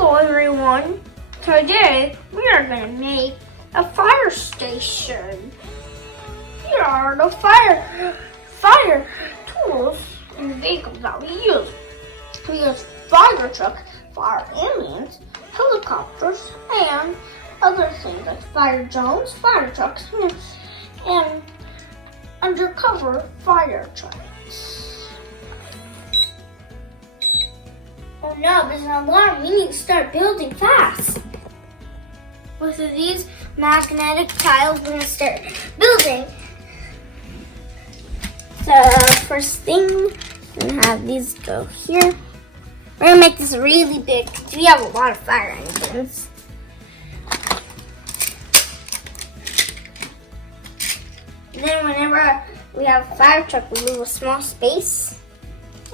Hello everyone! Today we are going to make a fire station. Here are the fire tools and vehicles that we use. We use fire truck, fire ambulance, helicopters, and other things like fire drones, fire trucks, and undercover fire trucks. Oh no, there's an alarm. We need to start building fast. With these magnetic tiles, we're going to start building. So, first thing, we're going to have these go here. We're going to make this really big because we have a lot of fire engines. And then whenever we have a fire truck, we leave a small space.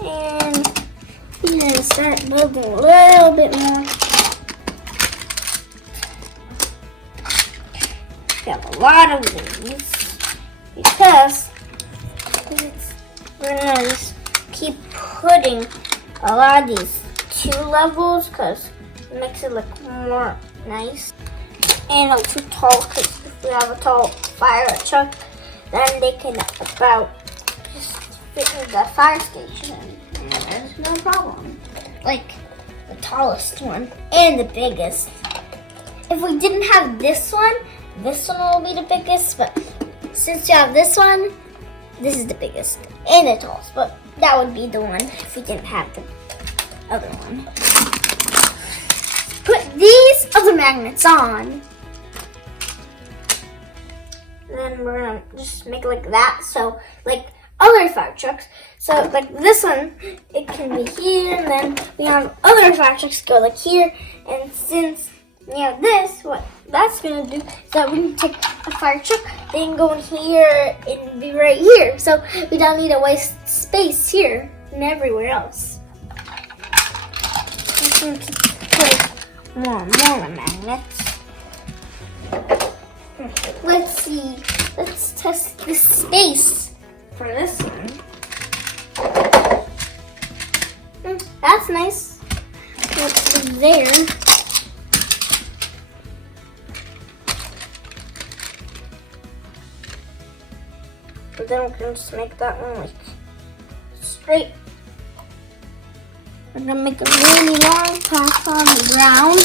And we're going to start building a little bit more. We have a lot of these because we're going to just keep putting a lot of these 2 levels because it makes it look more nice. And not too tall because if we have a tall fire truck, then they can about just fit in the fire station. There's no problem. Like the tallest one and the biggest. If we didn't have this one will be the biggest, but since you have this one, this is the biggest and the tallest, but that would be the one if we didn't have the other one. Put these other magnets on. And then we're gonna just make it like that, so like other fire trucks. So like this one, it can be here, and then we have other fire trucks go like here. And since we have this, what that's gonna do is that we can take a fire truck, they can go in here and be right here. So we don't need to waste space here and everywhere else. I'm gonna keep putting more magnets. Let's see. Let's test the space for this one. That's nice. Let's do there. But then we're going to just make that one like straight. We're going to make a really long path on the ground.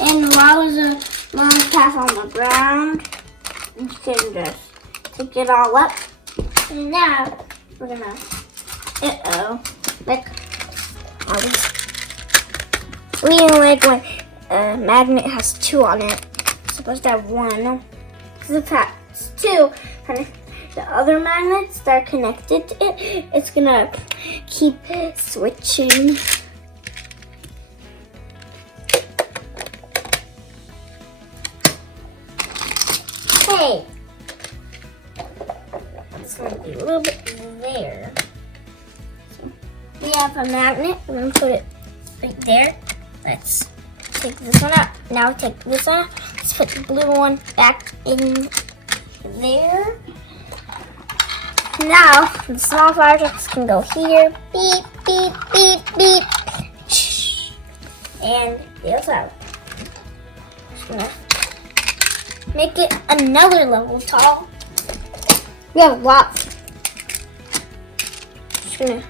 And while there's a long path on the ground, you can just take it all up. And now we're going to, like, we like when a magnet has 2 on it. It's supposed to have 1. Because if it has 2, the other magnets that are connected to it, it's gonna keep switching. Hey, it's gonna be a little bit there. So we have a magnet. We're gonna put it right there. Let's take this one out. Now take this one out. Let's put the blue one back in there. Now, the small fire trucks can go here. Beep, beep, beep, beep. And the other side. Just gonna make it another level tall. We have a lot. Just gonna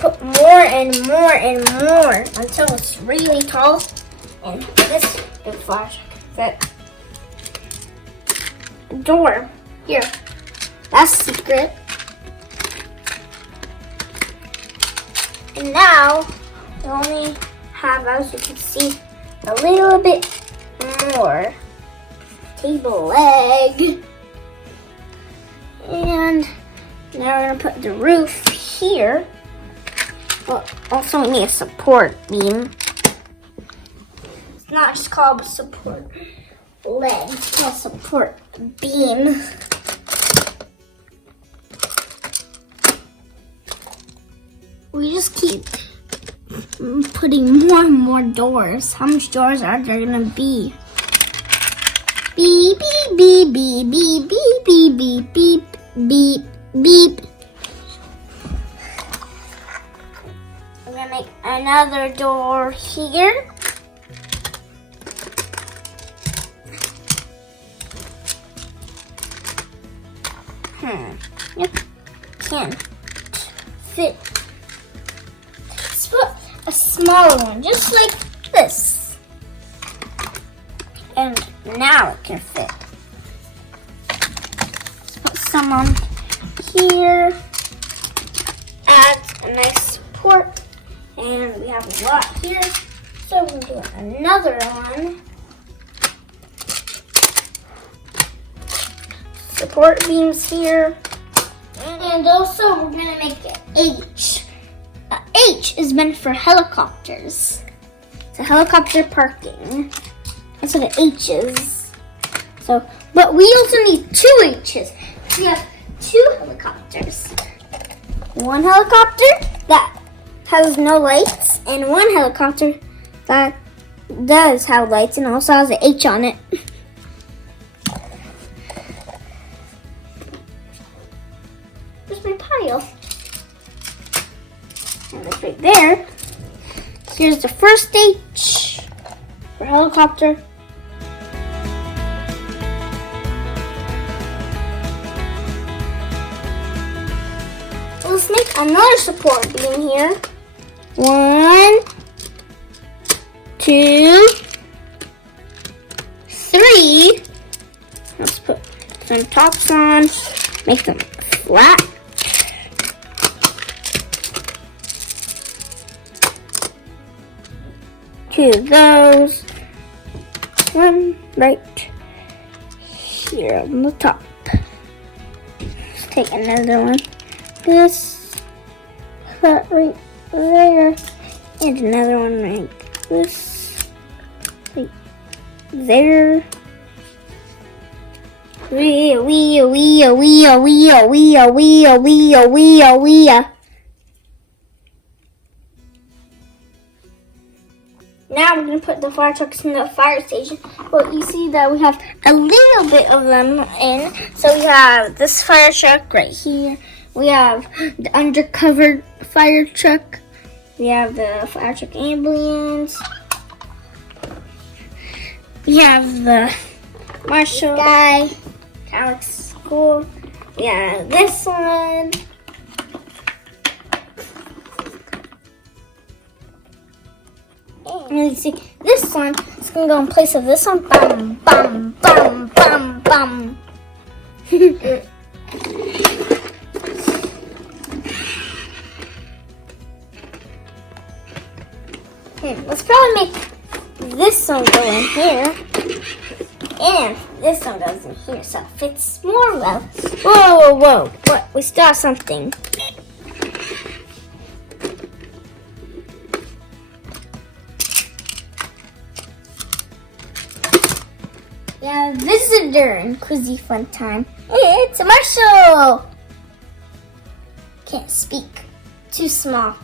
put more and more and more until it's really tall. And this big fire truck fit. Door. Here. That's secret. And now we only have, as you can see, a little bit more table leg. And now we're gonna put the roof here. Well, also we need a support beam. It's not just called a support leg, it's called support beam. We just keep putting more and more doors. How much doors are there gonna be? Beep, beep, beep, beep, beep, beep, beep, beep, beep, beep. I'm gonna make another door here. Yep. Can't fit. Let's put a smaller one, just like this. And now it can fit. Let's put some on here. Adds a nice support. And we have a lot here. So we're going to do another one. Support beams here. And also we're going to make an H. A H is meant for helicopters. It's a helicopter parking. That's what an H is. So, but we also need two H's. We have two helicopters. One helicopter that has no lights, and one helicopter that does have lights and also has an H on it. There's my pile. And that's right there. Here's the first H for helicopter. So let's make another support beam here. 1, 2, 3. Let's put some tops on, make them flat. Two of those. One right here on the top. Let's take another one. This cut right there. And another one like this. Right there. Wee. Now we're going to put the fire trucks in the fire station. Well, you see that we have a little bit of them in. So we have this fire truck right here. We have the undercover fire truck. We have the fire truck ambulance. We have the marshal guy. That looks cool. We have this one. And you see, this one is going to go in place of this one. Bum, bum, bum, bum, bum. Let's probably make this one go in here. And this one goes in here, so it fits more well. Whoa. What? We still have something. Yeah, visitor in Quizzy Fun Time. Hey, it's a Marshall! Can't speak. Too small.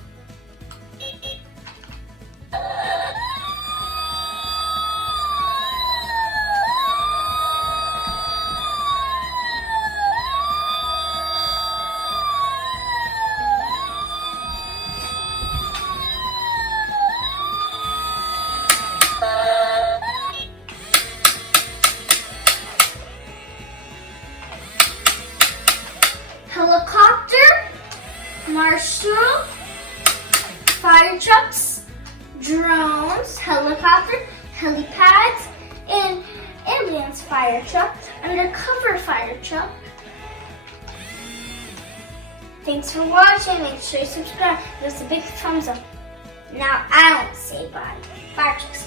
Helicopter, marshal, fire trucks, drones, helicopter, helipads, and ambulance fire truck, undercover fire truck. Thanks for watching. Make sure you subscribe. Give us a big thumbs up. Now I don't say bye. Fire trucks.